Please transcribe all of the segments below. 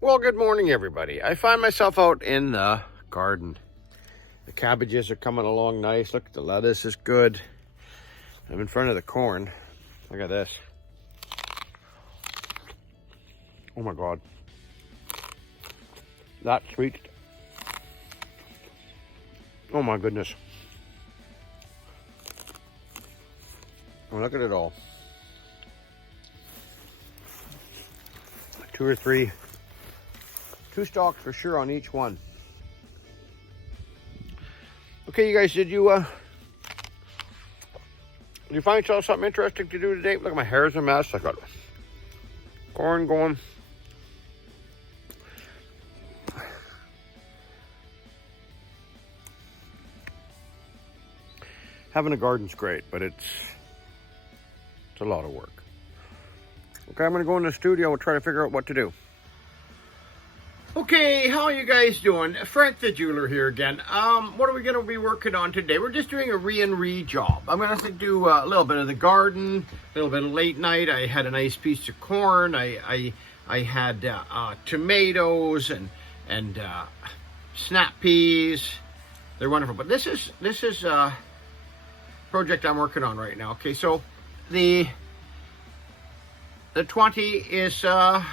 Well, good morning, everybody. I find myself out in the garden. The cabbages are coming along nice. Look, the lettuce is good. I'm in front of the corn. Look at this. Oh my God. That's sweet. Oh my goodness. Oh, look at it all. 2 stalks for sure on each one. Okay, you guys, did you find yourself something interesting to do today? Look, my hair's a mess. I got corn going. Having a garden's great, but it's a lot of work. Okay, I'm gonna go in the studio and try to figure out what to do. Okay, how are you guys doing? Frank the Jeweler here again. What are we going to be working on today? We're just doing a re job. I'm going to do a little bit of the garden, a little bit of late night. I had a nice piece of corn. I had tomatoes and snap peas. They're wonderful. But this is a project I'm working on right now. Okay, so the 20 is down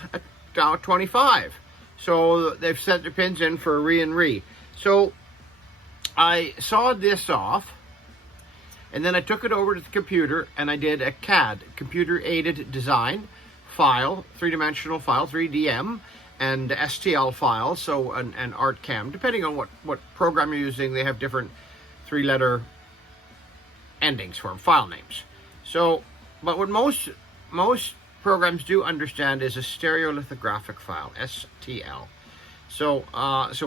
25. So they've set their pins in for a re. So I sawed this off, and then I took it over to the computer and I did a CAD, computer aided design file, 3-dimensional file, 3DM, and STL files, so an ArtCam. Depending on what program you're using, they have different 3-letter endings for them, file names. So, but what most programs do understand is a stereolithographic file, STL. So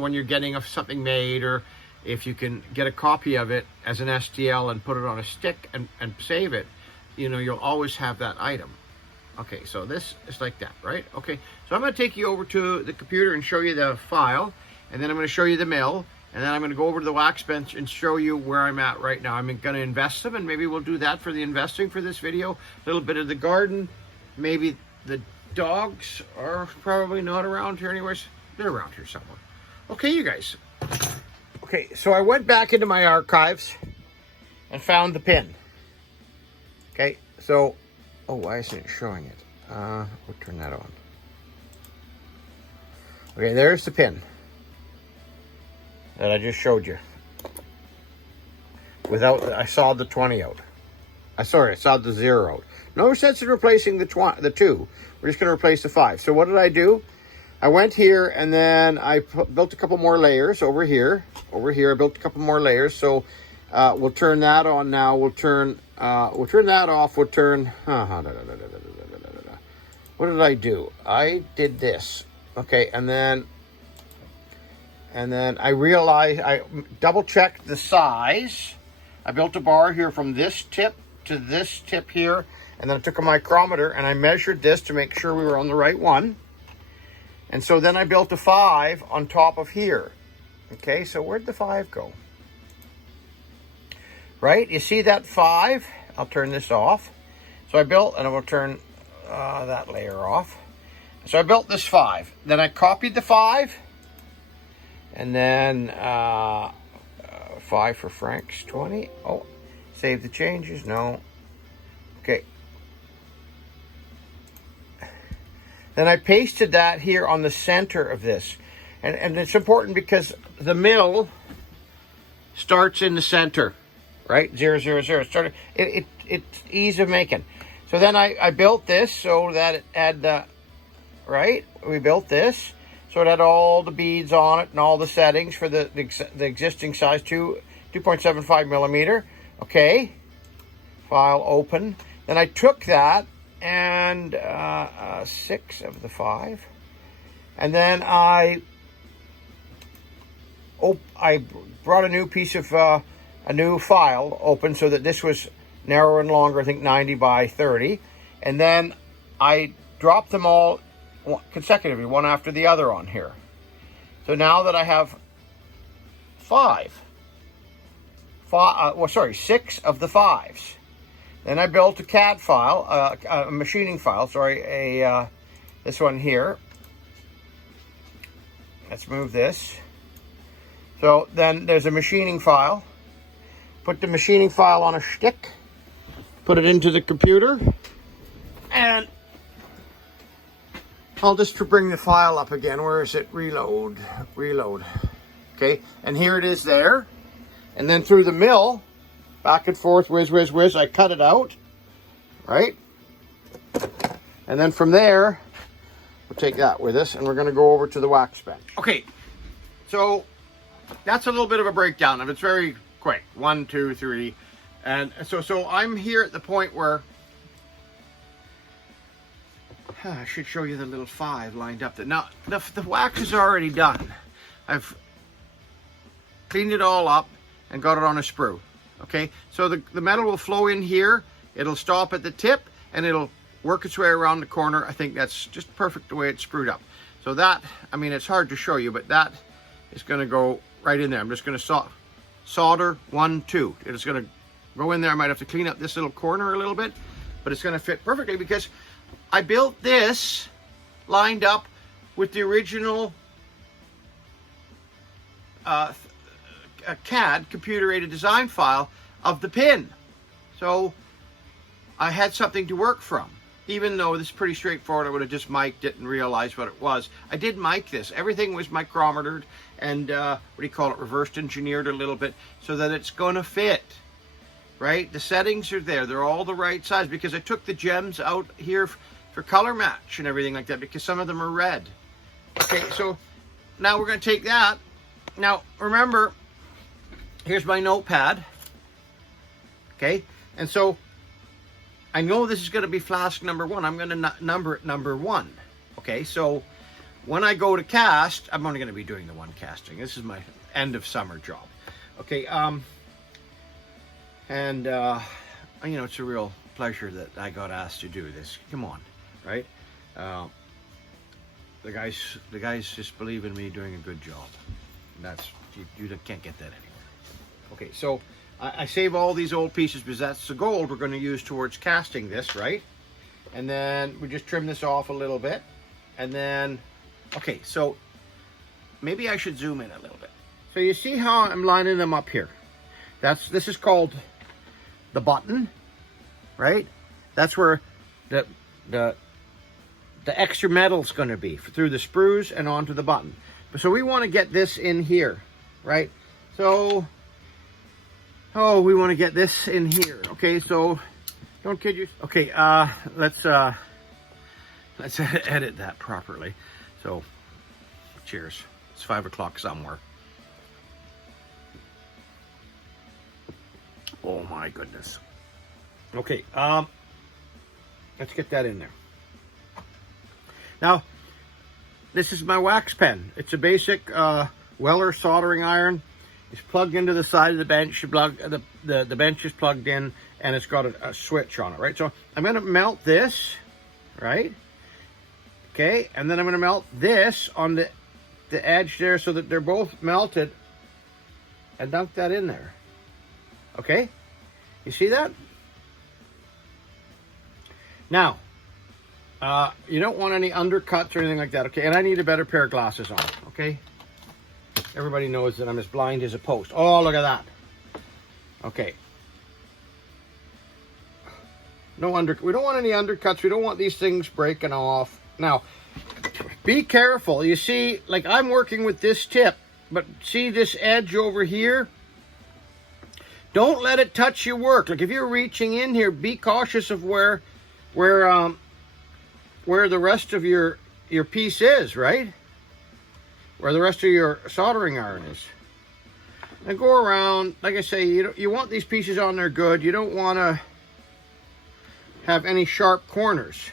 when you're getting something made, or if you can get a copy of it as an STL and put it on a stick and save it, you know, you'll always have that item. Okay, so this is like that, right? Okay, so I'm going to take you over to the computer and show you the file, and then I'm going to show you the mill, and then I'm going to go over to the wax bench and show you where I'm at right now. I'm going to invest them, and maybe we'll do that for the investing for this video. A little bit of the garden. Maybe the dogs are probably not around here anyways. They're around here somewhere. Okay, you guys. Okay, so I went back into my archives and found the pin. Okay, so, oh, why isn't it showing it? We'll turn that on. Okay, there's the pin that I just showed you. I saw the 20 out. I saw the 0 out. No sense in replacing the 2. We're just going to replace the 5. So what did I do? I went here and then I built a couple more layers over here. Over here, I built a couple more layers. So we'll turn that on now. We'll turn that off. We'll turn. What did I do? I did this. Okay, and then I realized I double checked the size. I built a bar here from this tip to this tip here. And then I took a micrometer and I measured this to make sure we were on the right one. And so then I built a 5 on top of here. Okay, so where'd the 5 go? Right, you see that 5? I'll turn this off. So I built, and I will turn that layer off. So I built this 5. Then I copied the 5. And then 5 for Frank's 20. Oh, save the changes, no. Okay. Then I pasted that here on the center of this. And it's important because the mill starts in the center, right? 0, 0, 0. It's ease of making. So then I built this so that it had the, right? We built this so it had all the beads on it and all the settings for the existing size, 2.75 millimeter. Okay. File open. Then I took that and 6 of the 5, and then I brought a new piece of a new file open so that this was narrower and longer, I think 90 by 30, and then I dropped them all consecutively, one after the other on here. So now that I have 6 of the 5s. Then I built a CAD file, a machining file, this one here. let's move this. So then there's a machining file. Put the machining file on a stick, put it into the computer, and I'll just bring the file up again. Where is it? Reload. Okay, and here it is there. And then through the mill, back and forth, whiz, I cut it out, right? And then from there, we'll take that with us, and we're gonna go over to the wax bench. Okay, so that's a little bit of a breakdown, and it's very quick. 1, 2, 3. And so I'm here at the point where I should show you the little 5 lined up there. Now, the wax is already done. I've cleaned it all up and got it on a sprue. Okay, so the metal will flow in here. It'll stop at the tip, and it'll work its way around the corner. I think that's just perfect the way it's screwed up. So that, I mean, it's hard to show you, but that is going to go right in there. I'm just going to solder 1, 2. It's going to go in there. I might have to clean up this little corner a little bit, but it's going to fit perfectly because I built this lined up with the original CAD, computer-aided design file of the pin. So I had something to work from. Even though this is pretty straightforward, I would have just mic'd it and realized what it was. I did mic this. Everything was micrometered and, reversed engineered a little bit so that it's going to fit, right? The settings are there. They're all the right size because I took the gems out here for color match and everything like that because some of them are red. Okay, so now we're going to take that. Now, remember, here's my notepad. Okay, and so I know this is going to be flask number 1. I'm going to number it number 1. Okay, so when I go to cast, I'm only going to be doing the one casting. This is my end of summer job. Okay, it's a real pleasure that I got asked to do this. Come on, right? The guys just believe in me doing a good job. That's you can't get that anywhere. Okay, so I save all these old pieces because that's the gold we're going to use towards casting this, right? And then we just trim this off a little bit. And then, okay, so maybe I should zoom in a little bit. So you see how I'm lining them up here? This is called the button, right? That's where the extra metal's going to be through the sprues and onto the button. So we want to get this in here, right? So, we want to get this in here. Okay, so don't kid you. Okay, let's edit that properly. So, cheers. It's 5 o'clock somewhere. Oh my goodness. Okay, let's get that in there. Now, this is my wax pen. It's a basic Weller soldering iron. It's plugged into the side of the bench. The bench is plugged in, and it's got a switch on it, right? So I'm going to melt this, right? Okay, and then I'm going to melt this on the edge there so that they're both melted, and dunk that in there. Okay, you see that? Now, you don't want any undercuts or anything like that, okay? And I need a better pair of glasses on, okay? Everybody knows that I'm as blind as a post. Oh, look at that. Okay. We don't want any undercuts. We don't want these things breaking off. Now, be careful. You see, like I'm working with this tip, but see this edge over here? Don't let it touch your work. Like if you're reaching in here, be cautious of where the rest of your piece is, right? Where the rest of your soldering iron is. And go around, like I say, you want these pieces on there good. You don't want to have any sharp corners.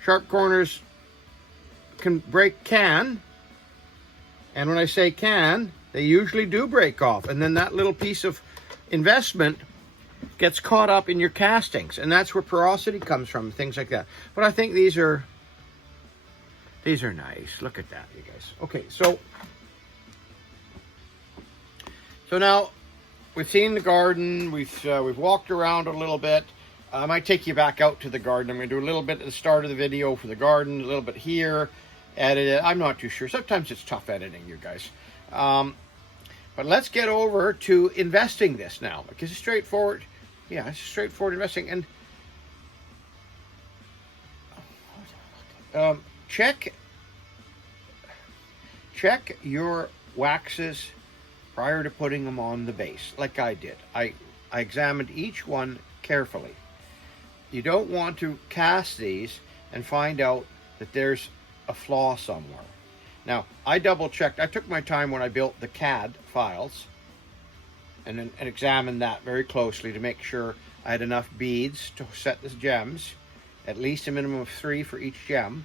Sharp corners can, and when I say can, they usually do break off. And then that little piece of investment gets caught up in your castings, and that's where porosity comes from, things like that. But I think these are nice. Look at that, you guys. Okay, so now we've seen the garden. We've walked around a little bit. I might take you back out to the garden. I'm going to do a little bit at the start of the video for the garden, a little bit here, edit it. I'm not too sure. Sometimes it's tough editing, you guys. But let's get over to investing this now, because it's straightforward. Yeah, it's straightforward investing. And check your waxes prior to putting them on the base, like I did. I examined each one carefully. You don't want to cast these and find out that there's a flaw somewhere. Now, I double checked. I took my time when I built the CAD files and examined that very closely to make sure I had enough beads to set the gems, at least a minimum of 3 for each gem.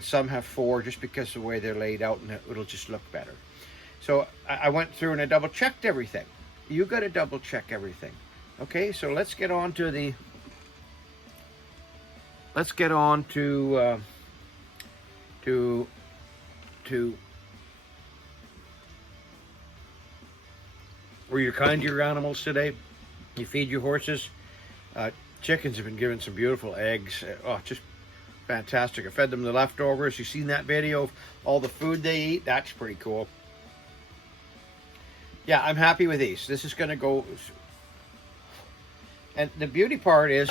Some have 4 just because of the way they're laid out, and it'll just look better. So I went through and I double checked everything. You got to double check everything. Okay, so let's get on to the were you kind to your animals today? You feed your horses? Chickens have been given some beautiful eggs. Oh, just fantastic. I fed them the leftovers. You seen that video of all the food they eat? That's pretty cool. Yeah, I'm happy with these. This is going to go. And the beauty part is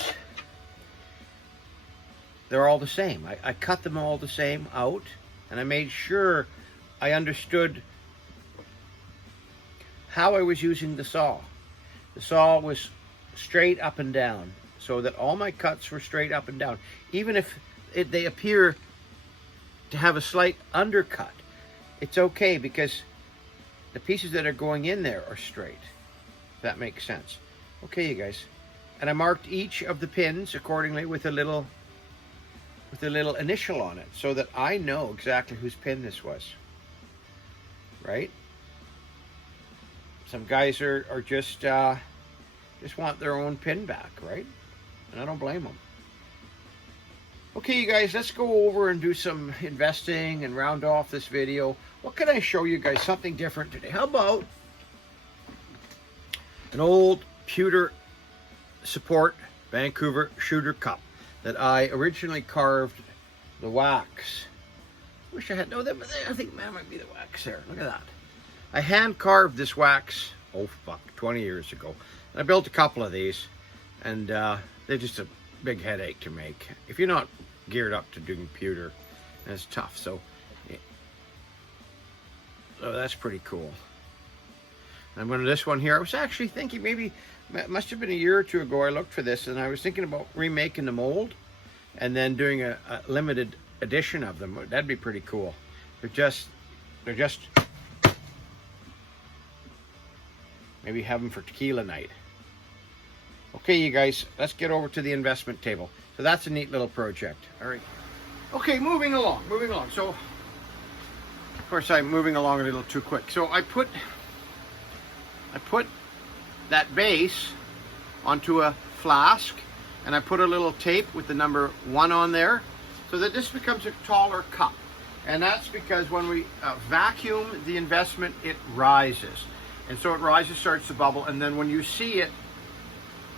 they're all the same. I cut them all the same out, and I made sure I understood how I was using the saw. The saw was straight up and down, so that all my cuts were straight up and down. Even if they appear to have a slight undercut, it's okay, because the pieces that are going in there are straight. If that makes sense. Okay, you guys. And I marked each of the pins accordingly with a little initial on it, so that I know exactly whose pin this was. Right? Some guys are just want their own pin back, right? And I don't blame them. Okay, you guys, let's go over and do some investing and round off this video. What can I show you guys? Something different today. How about an old pewter support Vancouver shooter cup that I originally carved the wax. Wish I had, no, I think that might be the wax there. Look at that. I hand carved this wax, 20 years ago. And I built a couple of these, and they're just a big headache to make. If you're not geared up to doing pewter, it's tough. So that's pretty cool. I'm going to this one here. I was actually thinking, maybe, it must have been a year or two ago I looked for this, and I was thinking about remaking the mold and then doing a limited edition of them. That'd be pretty cool. They're just maybe have them for tequila night. Okay, you guys, let's get over to the investment table. So that's a neat little project. All right. Okay, moving along. So, of course, I'm moving along a little too quick. So I put that base onto a flask, and I put a little tape with the number 1 on there, so that this becomes a taller cup. And that's because when we vacuum the investment, it rises. And so it rises, starts to bubble, and then when you see it,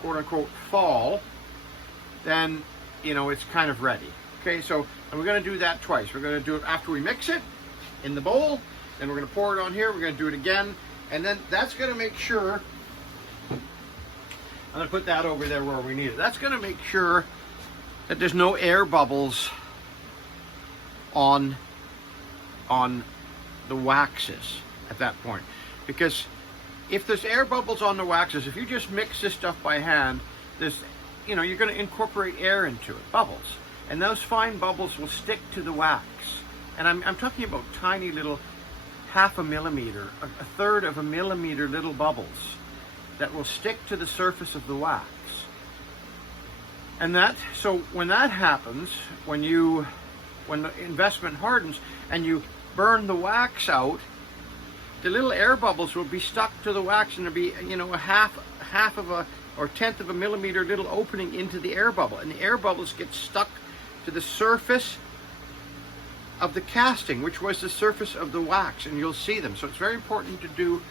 quote unquote, fall, then, you know, it's kind of ready. Okay, so, and we're going to do that twice. We're going to do it after we mix it in the bowl, then we're going to pour it on here, we're going to do it again, and then that's going to make sure, I'm going to put that over there where we need it. That's going to make sure that there's no air bubbles on the waxes at that point. Because if there's air bubbles on the waxes, if you just mix this stuff by hand, there's, you know, you're going to incorporate air into it, bubbles. And those fine bubbles will stick to the wax. And I'm talking about tiny little 0.5 millimeter, a third of a millimeter little bubbles that will stick to the surface of the wax. And that, so when that happens, when the investment hardens and you burn the wax out, the little air bubbles will be stuck to the wax, and there'll be, you know, a half of a, or 1/10 of a millimeter little opening into the air bubble, and the air bubbles get stuck to the surface of the casting, which was the surface of the wax, and you'll see them. So it's very important to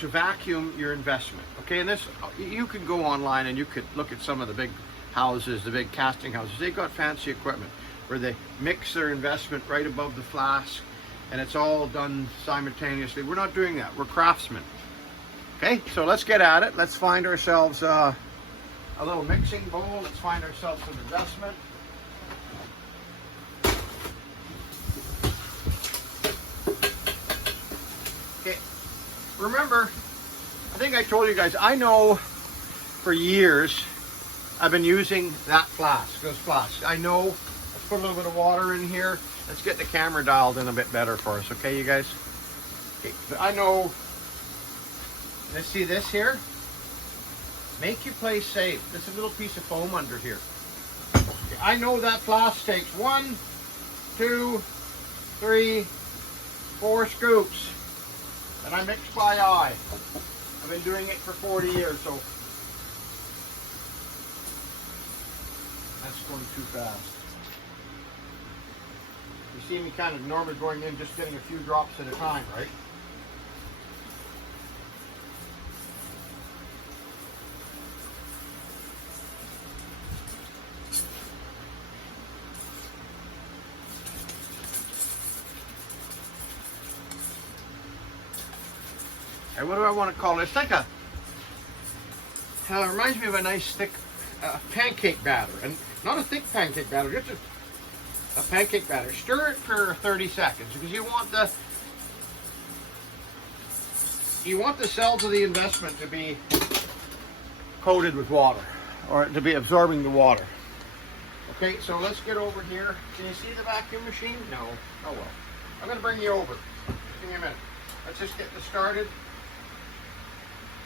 vacuum your investment. Okay, and this, you can go online and you could look at some of the big houses, the big casting houses, they've got fancy equipment where they mix their investment right above the flask, and it's all done simultaneously. We're not doing that. We're craftsmen. Okay, so let's get at it. Let's find ourselves a little mixing bowl. Let's find ourselves some investment. Okay, remember, I think I told you guys, I know for years I've been using that flask, those flasks. I know. Let's put a little bit of water in here. Let's get the camera dialed in a bit better for us, okay, you guys? Okay, I know. Let's see this here. Make your place safe. There's a little piece of foam under here. Okay, I know that flask takes 1, 2, 3, 4 scoops. And I mix by eye. I've been doing it for 40 years, so that's going too fast. You see me kind of normally going in, just getting a few drops at a time, right? And what do I want to call it? It's like a, it reminds me of a nice thick pancake batter. And not a thick pancake batter, just a pancake batter. Stir it for 30 seconds because you want the cells of the investment to be coated with water, or to be absorbing the water. Okay, so let's get over here. Can you see the vacuum machine? No. Oh well. I'm going to bring you over. Give me a minute. Let's just get this started.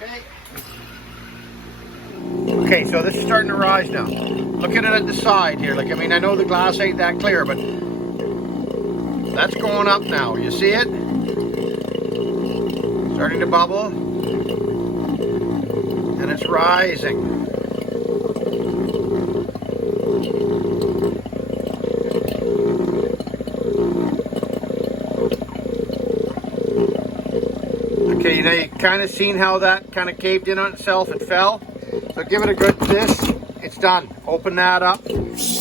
Okay. Okay, so this is starting to rise now. Look at it at the side here. Like, I mean, I know the glass ain't that clear, but that's going up now. You see it? Starting to bubble. And it's rising. Okay, now you kind of seen how that kind of caved in on itself. It fell. So give it a good this. It's done. Open that up. So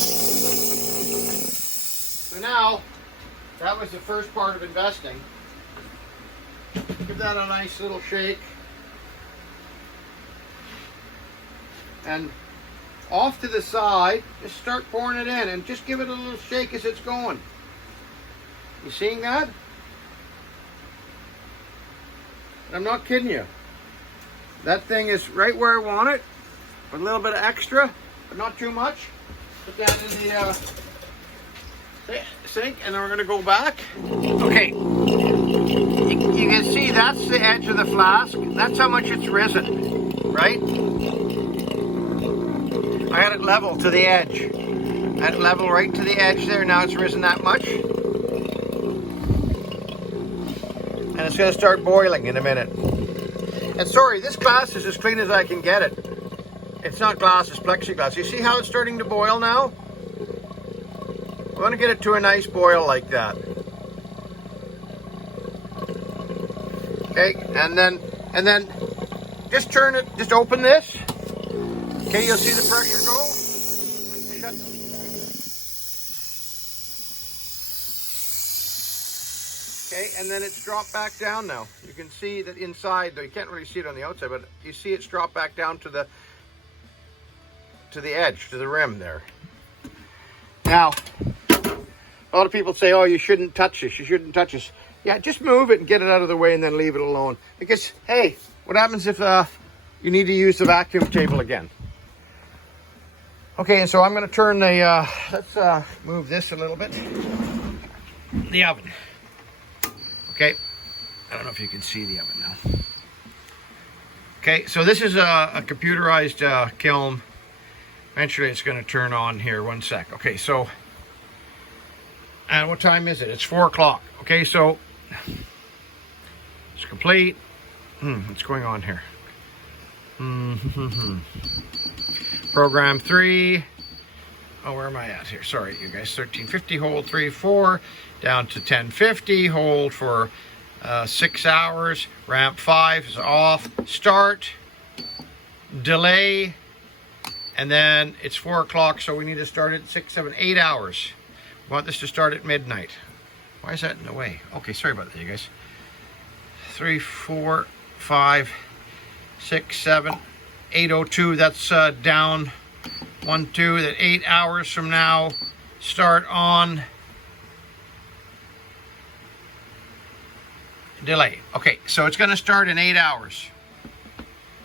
now, that was the first part of investing. Give that a nice little shake. And off to the side, just start pouring it in and just give it a little shake as it's going. You seeing that? I'm not kidding you. That thing is right where I want it. With a little bit of extra, but not too much. Put that in the sink, and then we're going to go back. Okay. You can see that's the edge of the flask. That's how much it's risen, right? I had it level to the edge. I had it level right to the edge there. Now it's risen that much. And it's going to start boiling in a minute. And sorry, this glass is as clean as I can get it. It's not glass, it's plexiglass. You see how it's starting to boil now? I want to get it to a nice boil like that. Okay, and then just turn it, just open this. Okay, you'll see the pressure go. Shut. Okay, and then it's dropped back down now. You can see that inside, though you can't really see it on the outside, but you see it's dropped back down to the edge, to the rim there. Now, a lot of people say, oh, you shouldn't touch this, you shouldn't touch this. Yeah, just move it and get it out of the way and then leave it alone. Because, hey, what happens if you need to use the vacuum table again? Okay, and so I'm going to turn the, let's move this a little bit. The oven. Okay, I don't know if you can see the oven now. Okay, so this is a computerized kiln. Eventually it's going to turn on here. 1 sec. Okay, so, and what time is it? It's 4 o'clock. Okay, so it's complete. What's going on here? Program 3. Oh, where am I at here? Sorry, you guys. 1350, hold 3, 4, down to 1050, hold for 6 hours. Ramp 5 is off. Start, delay, And then it's 4 o'clock, so we need to start at 6, 7, 8 hours. We want this to start at midnight. Why is that in the way? Okay, sorry about that, you guys. 3, 4, 5, 6, 7, 8:02. That's down 1, 2. That 8 hours from now. Start on delay. Okay, so it's going to start in 8 hours.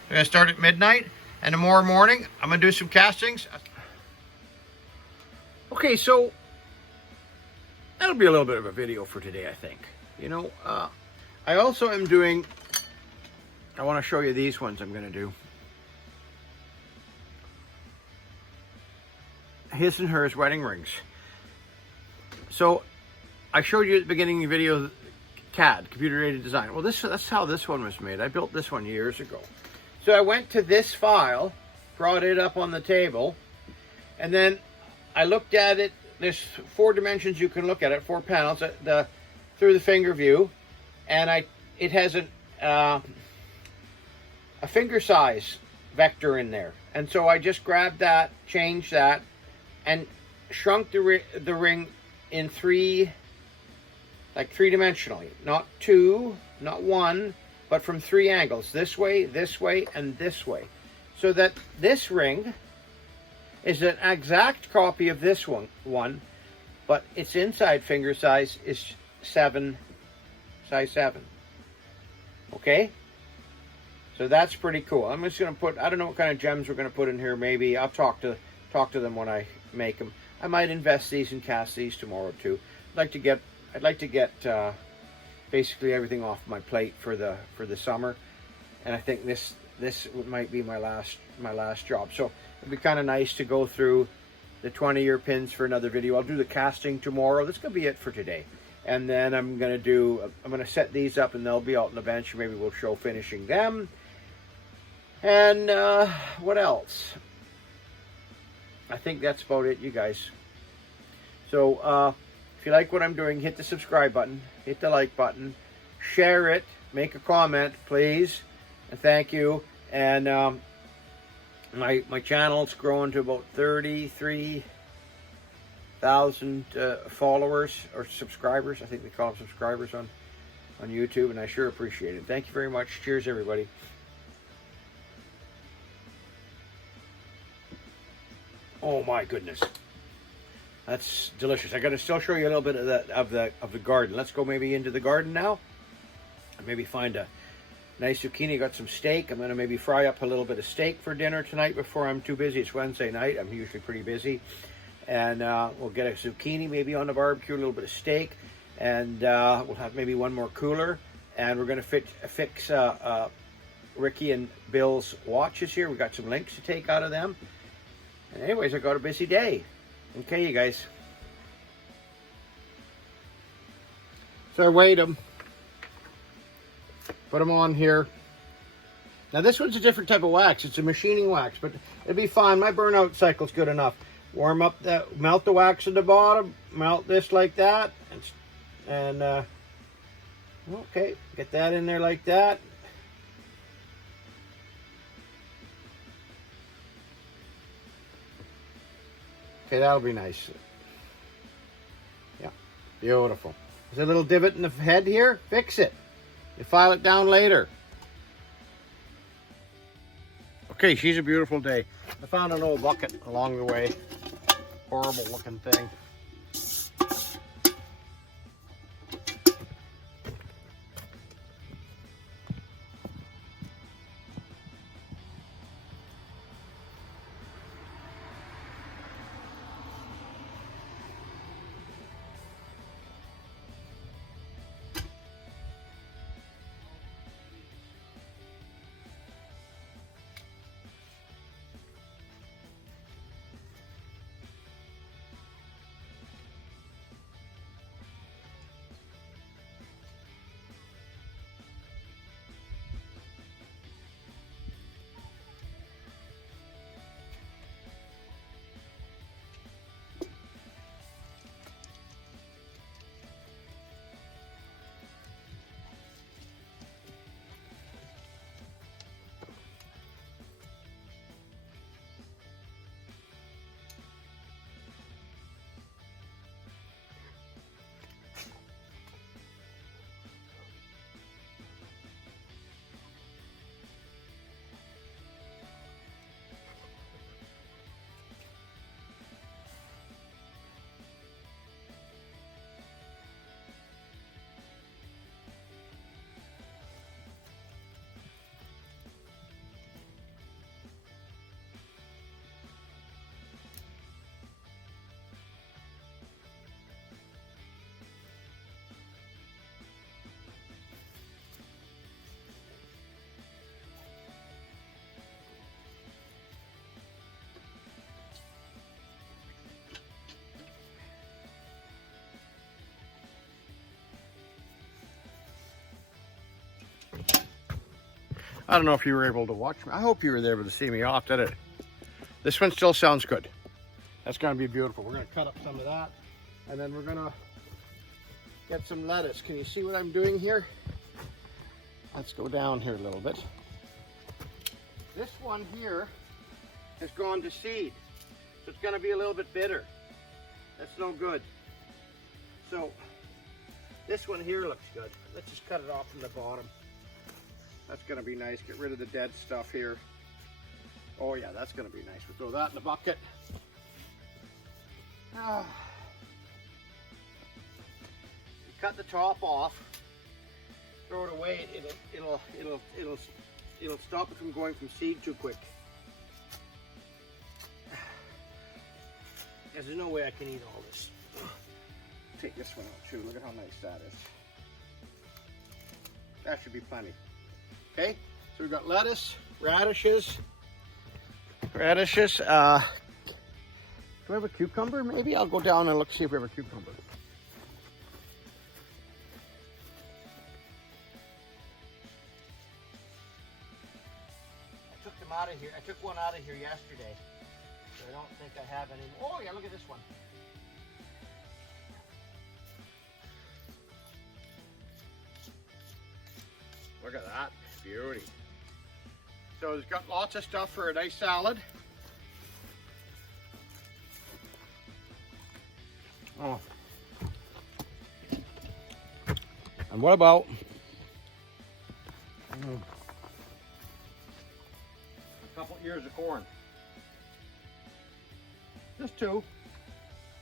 We're going to start at midnight, and tomorrow morning I'm going to do some castings. Okay, so that'll be a little bit of a video for today, I think. You know, I also am doing, I want to show you these ones I'm going to do. His and hers wedding rings. So I showed you at the beginning of the video CAD, computer aided design. Well, that's how this one was made. I built this one years ago. So I went to this file, brought it up on the table, and then I looked at it. There's 4 dimensions you can look at it, 4 panels through the finger view, and it has a finger size vector in there. And so I just grabbed that, changed that, and shrunk the ring in 3, like 3-dimensionally. Not 2, not 1, but from 3 angles. This way, and this way. So that this ring is an exact copy of this one, but its inside finger size is size 7. Okay? So that's pretty cool. I'm just going to put, I don't know what kind of gems we're going to put in here. Maybe I'll talk to them when I make them. I might invest these and cast these tomorrow too. I'd like to get basically everything off my plate for the summer, and I think this might be my last job. So it'd be kind of nice to go through the 20-year pins for another video. I'll do the casting tomorrow. That's gonna be it for today, and then I'm gonna set these up, and they'll be out on the bench. Maybe we'll show finishing them. And what else? I think that's about it, you guys. So if you like what I'm doing, hit the subscribe button, hit the like button, share it, make a comment, please, and thank you. And my channel's growing to about 33,000 followers or subscribers. I think they call them subscribers on YouTube, and I sure appreciate it. Thank you very much. Cheers, everybody. Oh my goodness, that's delicious. I got to still show you a little bit of the garden. Let's go maybe into the garden now, and maybe find a nice zucchini. Got some steak. I'm gonna maybe fry up a little bit of steak for dinner tonight before I'm too busy. It's Wednesday night. I'm usually pretty busy, and we'll get a zucchini maybe on the barbecue, a little bit of steak, and we'll have maybe one more cooler, and we're gonna fix Ricky and Bill's watches here. We got some links to take out of them. And anyways, I got a busy day. Okay, you guys. So I weighed them. Put them on here. Now this one's a different type of wax. It's a machining wax, but it'll be fine. My burnout cycle's good enough. Warm up melt the wax at the bottom. Melt this like that. And okay, get that in there like that. Okay, that'll be nice. Yeah, beautiful. There's a little divot in the head here. Fix it. You file it down later. Okay, she's a beautiful day. I found an old bucket along the way. Horrible looking thing. I don't know if you were able to watch me. I hope you were able to see me off, did it? This one still sounds good. That's gonna be beautiful. We're gonna cut up some of that, and then we're gonna get some lettuce. Can you see what I'm doing here? Let's go down here a little bit. This one here has gone to seed, so it's gonna be a little bit bitter. That's no good. So this one here looks good. Let's just cut it off from the bottom. That's gonna be nice. Get rid of the dead stuff here. Oh yeah, that's gonna be nice. We'll throw that in the bucket. Cut the top off. Throw it away. It'll stop it from going from seed too quick. There's no way I can eat all this. Take this one out too. Look at how nice that is. That should be plenty. Okay, so we've got lettuce, radishes. Do I have a cucumber? Maybe I'll go down and look, see if we have a cucumber. I took them out of here. I took one out of here yesterday. So I don't think I have any. Oh yeah, look at this one. Look at that beauty. So it's got lots of stuff for a nice salad. Oh. And what about a couple ears of corn? Just two.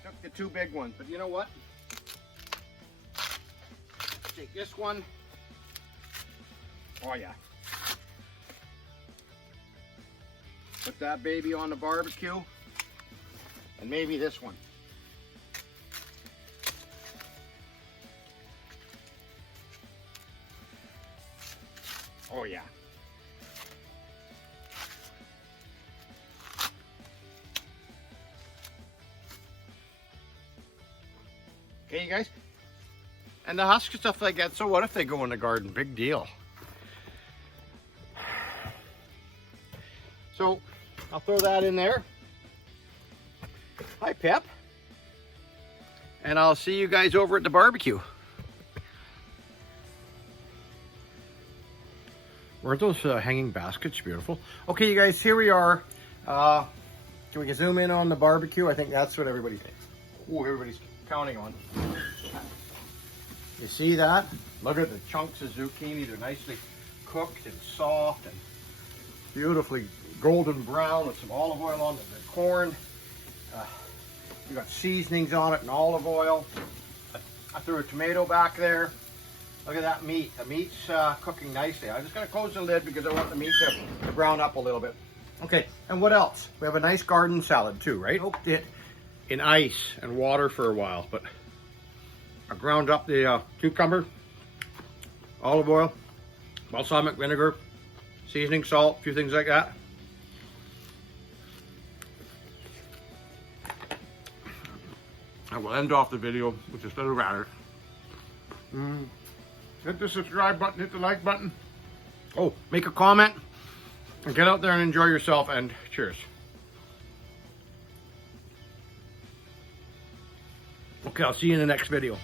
Took the two big ones, but you know what? Take this one. Oh yeah. Put that baby on the barbecue. And maybe this one. Oh yeah. Okay, you guys. And the husk stuff they get, so what if they go in the garden? Big deal. So I'll throw that in there. Hi, Pep. And I'll see you guys over at the barbecue. Weren't those hanging baskets beautiful? Okay, you guys, here we are. Can we zoom in on the barbecue? I think that's what everybody's counting on. You see that? Look at the chunks of zucchini. They're nicely cooked and soft and beautifully golden brown with some olive oil on the corn. We got seasonings on it and olive oil. I threw a tomato back there. Look at that meat. The meat's cooking nicely. I'm just going to close the lid because I want the meat to brown up a little bit. Okay, and what else? We have a nice garden salad too, right? Soaked it in ice and water for a while, but I ground up the cucumber, olive oil, balsamic vinegar, seasoning, salt, a few things like that. I will end off the video with just a little radish. Hit the subscribe button, hit the like button. Oh, make a comment and get out there and enjoy yourself, and cheers. Okay, I'll see you in the next video.